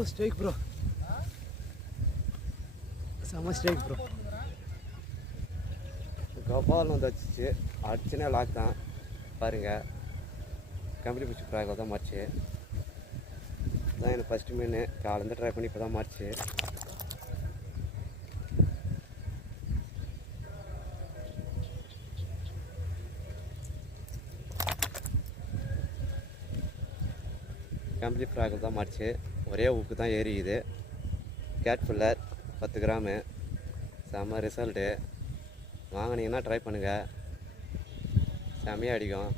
Bro strike bro, செம்ம strike bro. கபால் வந்து வச்சிச்சு, அடிச்சுனே lock தான் பாருங்கள். கம்பெனி பிடிச்சி ப்ராக்ல தான் மாறிச்சு. தான் எனக்கு ஃபஸ்ட்டு மீன் காலேருந்து ட்ரை பண்ணி இப்போ தான் மாறிச்சு. கம்பெனி ப்ராக்ல தான் மாறிச்சு. ஒரே ஊக்கு தான் ஏறிக்குது. கேட் ஃபில்லர் 10 கிராமு, செம்ம ரிசல்ட்டு. வாங்கினீங்கன்னா ட்ரை பண்ணுங்கள், செம்மையாக அடிக்கும்.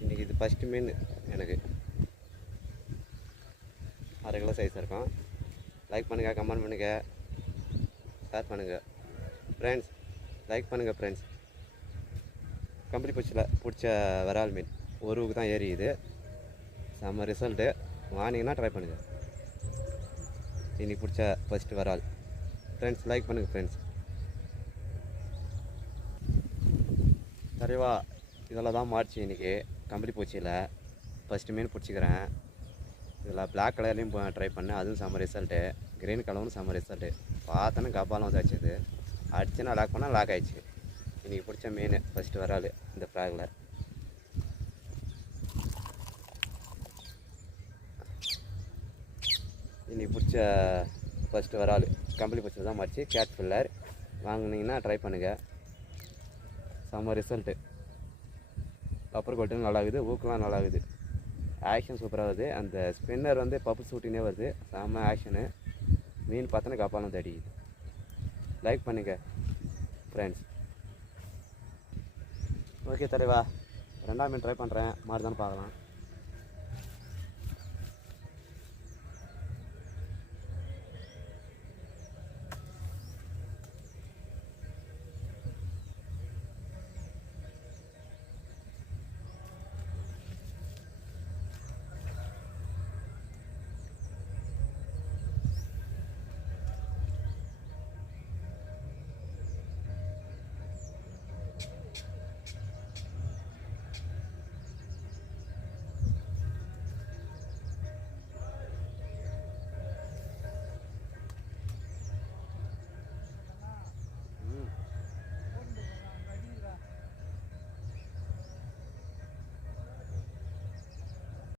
இன்றைக்கி இது ஃபஸ்ட்டு மீன் எனக்கு. 6 கிலோ சைஸ் இருக்கும். லைக் பண்ணுங்கள், கமெண்ட் பண்ணுங்கள், ஷேர் பண்ணுங்கள் ஃப்ரெண்ட்ஸ். லைக் பண்ணுங்கள் ஃப்ரெண்ட்ஸ். கம்பெனி பிடிச்ச விரால் மீன் ஒரு ஊக்கு தான் ஏறிக்குது. செம்ம ரிசல்ட்டு. வாங்கினீங்கன்னா ட்ரை பண்ணுங்கள். இன்றைக்கி பிடிச்ச ஃபஸ்ட்டு விரால் ஃப்ரெண்ட்ஸ். லைக் பண்ணுங்கள் ஃப்ரெண்ட்ஸ். சரிவா, இதில் தான் மாறிச்சு இன்றைக்கி கம்பெனி பூச்சியில் ஃபஸ்ட்டு மீன் பிடிச்சிக்கிறேன். இதில் பிளாக் கலர்லேயும் ட்ரை பண்ணேன், அதுவும் செம்ம ரிசல்ட்டு. க்ரீன் கலரும் செம்ம ரிசல்ட்டு. பார்த்தோன்னே கபாலம் வந்து வச்சுது, அடிச்சுன்னா லாக் பண்ணால் லாக் ஆகிடுச்சு. இன்றைக்கி பிடிச்ச மீன் ஃபஸ்ட்டு விரால் இந்த ஃப்ராகில். இன்றைக்கி பிடிச்ச ஃபஸ்ட்டு விரால் கம்பெனி பிடிச்சது தான் மாறிச்சு. கேட் ஃபில்லர் வாங்கினீங்கன்னா ட்ரை பண்ணுங்கள், செம்ம ரிசல்ட்டு. அப்பர் கொட்டும் நல்லாகுது, ஊக்கெலாம் நல்லாகுது, ஆக்ஷன் சூப்பராக வருது. அந்த ஸ்பின்னர் வந்து பப்பு சூட்டினே வருது, செம்ம ஆக்ஷனு. மீன் பார்த்தோன்னா கப்பாலம் வந்து அடிக்குது. லைக் பண்ணுங்கள் ஃப்ரெண்ட்ஸ். ஓகே தலைவா, 2ஆம் மீன் ட்ரை பண்ணுறேன், மாறுதான்னு பார்க்கலாம்.